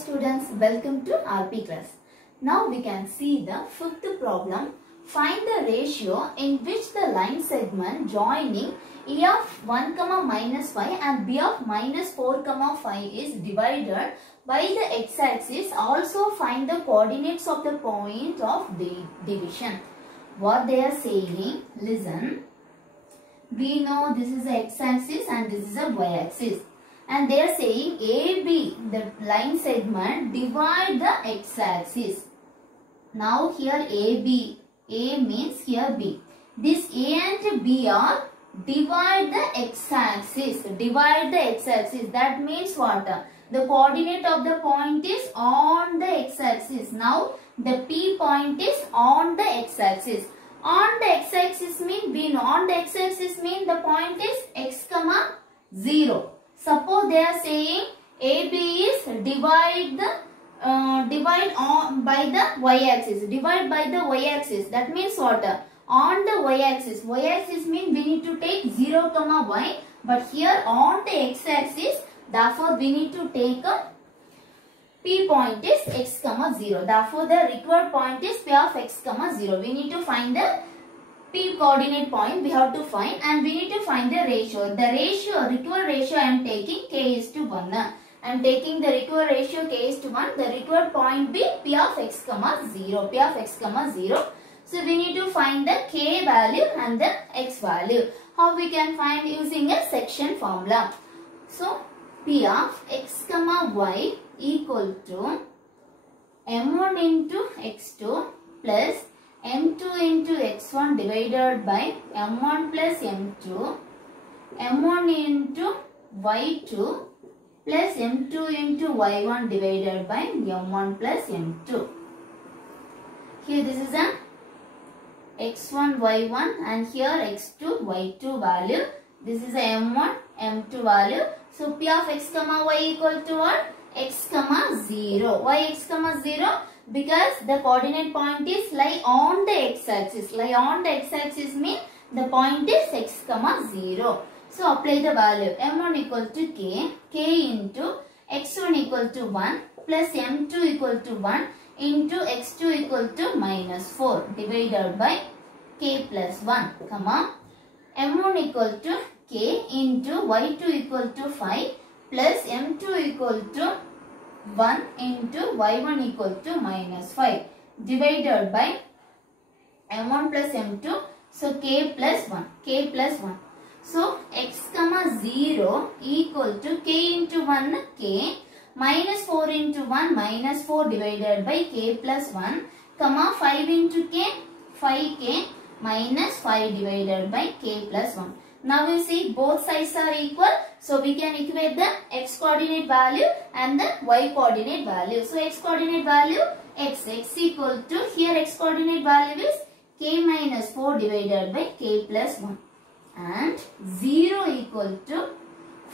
students, welcome to RP class. Now we can see the fifth problem. Find the ratio in which the line segment joining A of 1, minus 5 and B of minus 4, 5 is divided by the x-axis. Also find the coordinates of the point of division. What they are saying, listen. We know this is the x-axis and this is a y-axis. And they are saying AB, the line segment, divide the x-axis. Now here AB, A means here B. This A and B are divide the x-axis. Divide the x-axis. That means what? The coordinate of the point is on the x-axis. Now the P point is on the x-axis. On the x-axis mean we know. On the x-axis mean the point is x, 0. Suppose they are saying AB is divide on by the y-axis. Divide by the y-axis. That means what? On the y-axis. Y-axis means we need to take 0, y. But here on the x-axis, therefore we need to take a P point is x, 0. Therefore the required point is P of x, 0. We need to find the P coordinate point we have to find, and we need to find the ratio. The ratio, required ratio I am taking k is to 1. I am taking the required ratio k is to 1. The required point be P of x, 0. P of x, 0. So we need to find the k value and the x value. How we can find? Using a section formula. So P of x, y equal to m1 into x2 plus m2 into x1 divided by m1 plus m2, m1 into y2 plus m2 into y1 divided by m1 plus m2. Here this is a x1, y1 and here x2, y2 value. This is a m1, m2 value. So P of x, y equal to what? X, 0. Why x, 0? Because the coordinate point is lie on the x-axis. Lie on the x-axis means the point is x, 0. So apply the value. m1 equal to k into x1 equal to 1 plus m2 equal to 1 into x2 equal to minus 4 divided by k plus 1, m1 equal to k into y2 equal to 5 plus m2 equal to 1 into y1 equal to minus 5 divided by m1 plus m2. So k plus 1. So x, 0 equal to k into 1 k minus 4 into 1 minus 4 divided by k plus 1, 5 into k 5k minus 5 divided by k plus 1. Now you see both sides are equal. So we can equate the x coordinate value and the y coordinate value. So x coordinate value x equal to, here x coordinate value is k minus 4 divided by k plus 1. And 0 equal to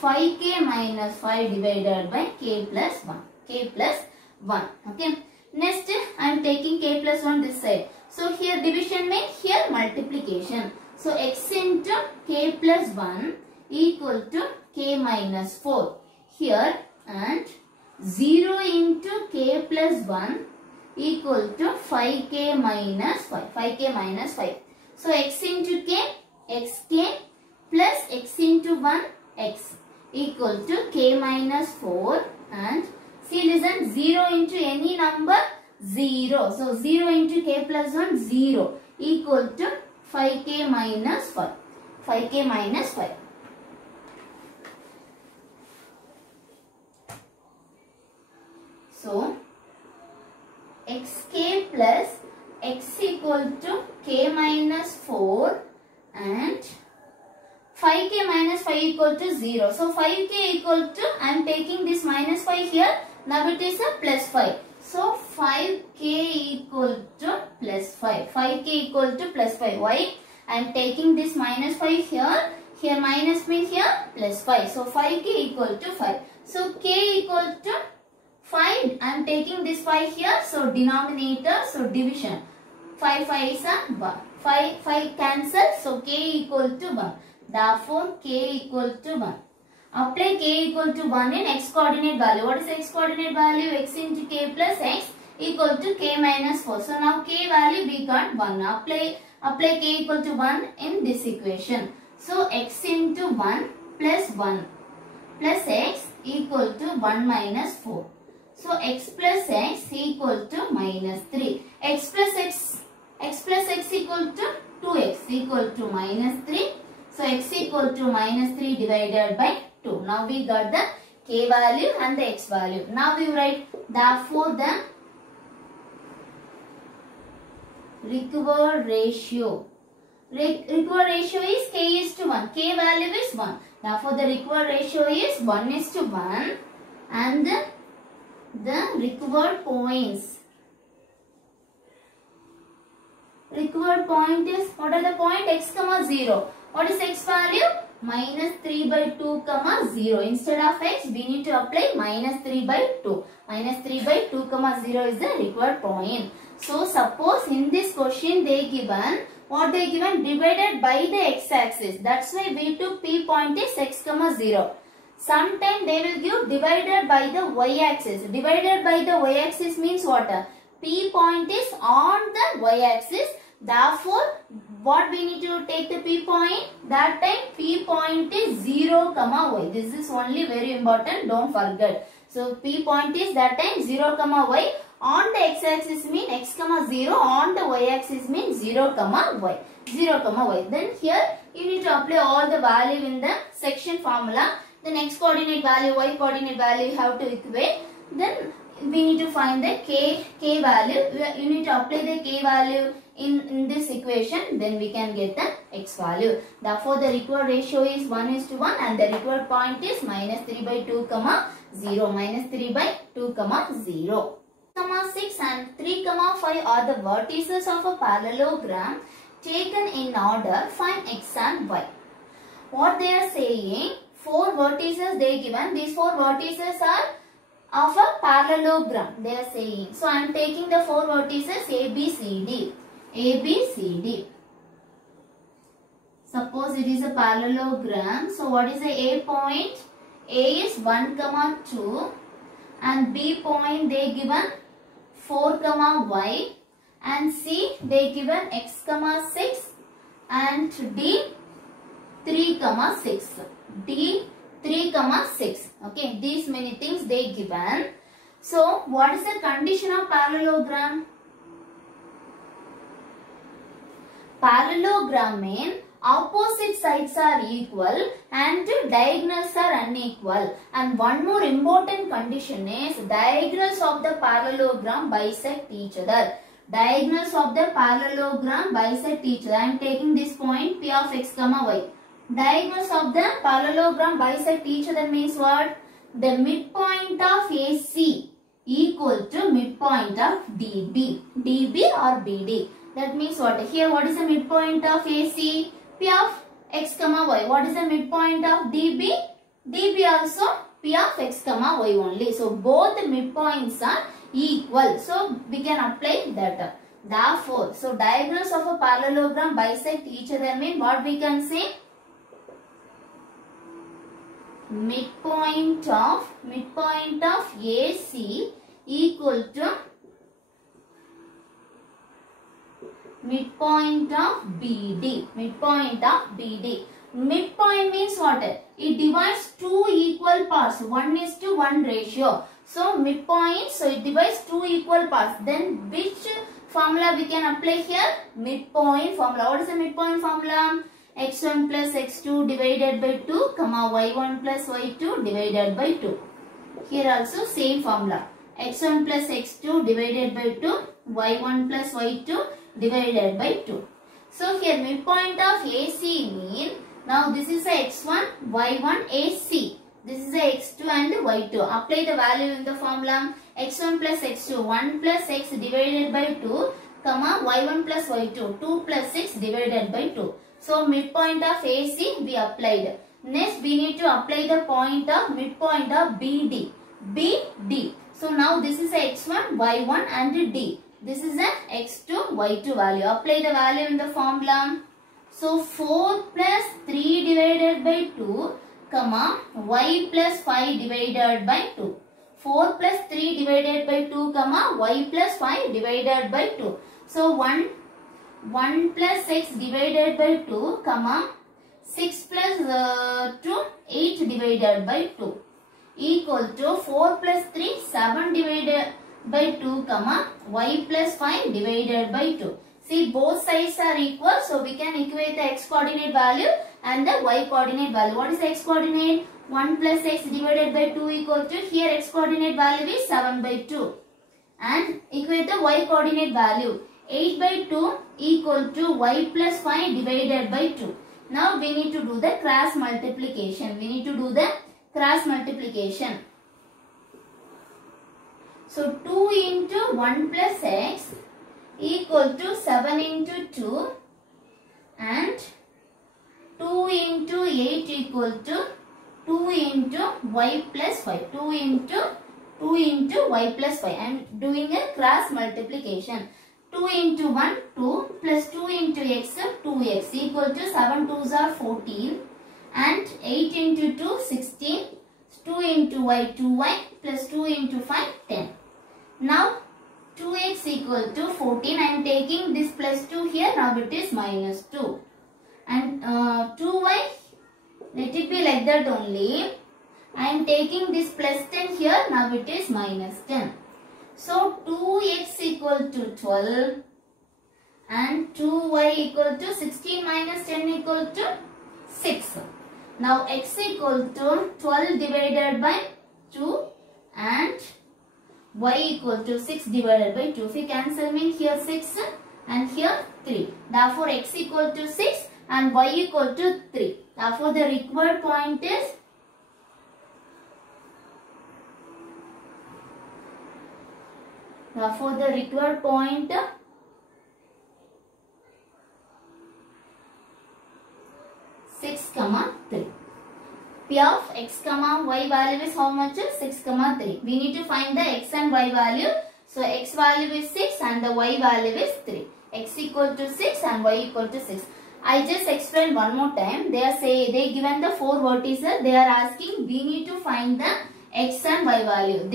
5k minus 5 divided by k plus 1. K plus 1. Okay. Next I am taking k plus 1 this side. So here division means here multiplication. So x into k plus 1 equal to k minus 4 here, and 0 into k plus 1 equal to 5k minus 5. 5k minus 5. So x into k, xk plus x into 1, x equal to k minus 4, and see, listen, 0 into any number 0. So 0 into k plus 1, 0 equal to 5k minus 5. 5k minus 5. So xk plus x equal to k minus 4 and 5k minus 5 equal to 0. So 5k equal to, I am taking this minus 5 here. Now it is a plus 5. So 5k equal to plus 5. 5k equal to plus 5. Why? I am taking this minus 5 here. Here minus means here plus 5. So 5k equal to 5. So k equal to 5. I am taking this 5 here. So denominator. So division. 5 is a 1. 5 cancel. So k equal to 1. Therefore k equal to 1. Apply k equal to 1 in x coordinate value. What is x coordinate value? X into k plus x equal to k minus 4. So now k value we got 1. Apply k equal to 1 in this equation. So x into 1 plus 1 plus x equal to 1 minus 4. So x plus x equal to minus 3. X plus x equal to 2x equal to minus 3. So x equal to minus 3 divided by 2. Now we got the k value and the x value. Now we write, therefore the required ratio. Required ratio is k is to 1. K value is 1. Therefore the required ratio is 1 is to 1 and the required points. Required point is, what are the point? X comma 0. What is x value? Minus 3 by 2 comma 0. Instead of x, we need to apply minus 3 by 2. Minus 3 by 2 comma 0 is the required point. So suppose in this question they given, what they given? Divided by the x-axis. That's why we took p point is x comma 0. Sometime they will give divided by the y-axis. Divided by the y-axis means what? P point is on the y-axis. Therefore, what we need to take the P point? That time P point is 0 comma y. This is only very important. Don't forget. So P point is that time 0 comma y. On the x-axis mean x comma 0. On the y-axis mean 0 comma y. 0 comma y. Then here you need to apply all the value in the section formula. Then x coordinate value, y coordinate value you have to equate. Then we need to find the k value. You need to apply the k value in this equation, then we can get the x value. Therefore the required ratio is 1 is to 1 and the required point is minus 3 by 2 comma 0. Minus 3 by 2 comma 0. 6 and 3 comma 5 are the vertices of a parallelogram taken in order. Find x and y. What they are saying, 4 vertices they given. These 4 vertices are of a parallelogram they are saying. So I am taking the 4 vertices A, B, C, D. A, B, C, D. Suppose it is a parallelogram. So what is the A point? A is 1 comma 2 and B point they given 4 comma y and C they given x comma 6 and D 3 comma 6. D 3 comma 6. Okay, these many things they given. So what is the condition of parallelogram? Parallelogram means opposite sides are equal and diagonals are unequal. And one more important condition is diagonals of the parallelogram bisect each other. Diagonals of the parallelogram bisect each other. I am taking this point P of x comma y. Diagonals of the parallelogram bisect each other means what? The midpoint of AC equal to midpoint of DB. DB or BD. That means what? Here what is the midpoint of AC? P of x comma y. What is the midpoint of DB? DB also P of x comma y only. So both the midpoints are equal. So we can apply that. Therefore, so diagonals of a parallelogram bisect each other mean what we can say? Midpoint of AC equal to midpoint of BD. Midpoint of BD. Midpoint means what? It divides two equal parts. 1 is to 1 ratio. So midpoint, so it divides two equal parts. Then which formula we can apply here? Midpoint formula. What is the midpoint formula? x1 plus x2 divided by 2 comma y1 plus y2 divided by 2. Here also same formula. x1 plus x2 divided by 2, y1 plus y2 divided by 2. So here midpoint of AC mean, now this is a x1, y1, AC. This is a x2 and y2. Apply the value in the formula. x1 plus x2, 1 plus x divided by 2, comma y1 plus y2, 2 plus 6 divided by 2. So midpoint of AC we applied. Next we need to apply the point of midpoint of BD. BD. So now this is a x1, y1 and D. This is a x2, y2 value. Apply the value in the formula. So 4 plus 3 divided by 2. comma y plus 5 divided by 2. 4 plus 3 divided by 2 comma y plus 5 divided by 2. So 1 plus 6 divided by 2 comma 6 plus 2 8 divided by 2 equal to 4 plus 3 7 divided by 2 comma y plus 5 divided by 2. See, both sides are equal, so we can equate the x coordinate value and the y coordinate value. What is the x coordinate? 1 plus x divided by 2 equal to, here x coordinate value is 7 by 2. And equate the y coordinate value. 8 by 2 equal to y plus 5 divided by 2. Now we need to do the cross multiplication. So 2 into 1 plus x equal to 7 into 2 and 2 into 8 equal to 2 into y plus 5. 2 into y plus 5. I am doing a cross multiplication. 2 into 1, 2 plus 2 into x, 2x equal to 7 2s are 14 and 8 into 2, 16. 2 into y, 2y plus 2 into 5, 10. Now 2x equal to 14. I am taking this plus 2 here. Now it is minus 2. And 2y, let it be like that only. I am taking this plus 10 here. Now it is minus 10. So 2x equal to 12 and 2y equal to 16 minus 10 equal to 6. Now x equal to 12 divided by 2 and y equal to 6 divided by 2. If we cancel, mean here 6 and here 3. Therefore x equal to 6 and y equal to 3. Therefore the required point is Therefore, the required point 6, 3. P of x, y value is how much? 6, 3. We need to find the x and y value. So, x value is 6 and the y value is 3. X equal to 6 and y equal to 6. I just explained one more time. They given the 4 vertices. They are asking we need to find the x and y value.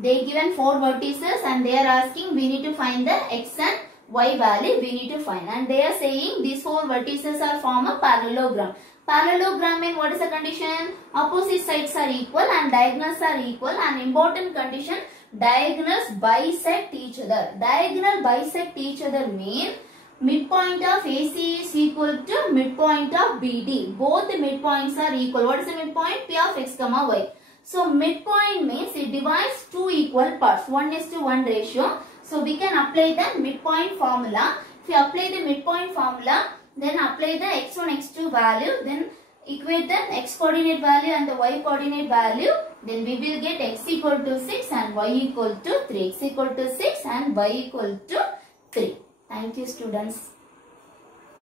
They given 4 vertices and they are asking we need to find the x and y value we need to find. And they are saying these 4 vertices are form a parallelogram. Parallelogram means what is the condition? Opposite sides are equal and diagonals are equal. And important condition, diagonals bisect each other. Diagonal bisect each other mean midpoint of AC is equal to midpoint of BD. Both the midpoints are equal. What is the midpoint? P of x, y. So midpoint means it divides two equal parts, 1:1 ratio. So we can apply the midpoint formula. If you apply the midpoint formula, then apply the x1, x2 value, then equate the x coordinate value and the y coordinate value, then we will get x equal to 6 and y equal to 3. X equal to 6 and y equal to 3. Thank you, students.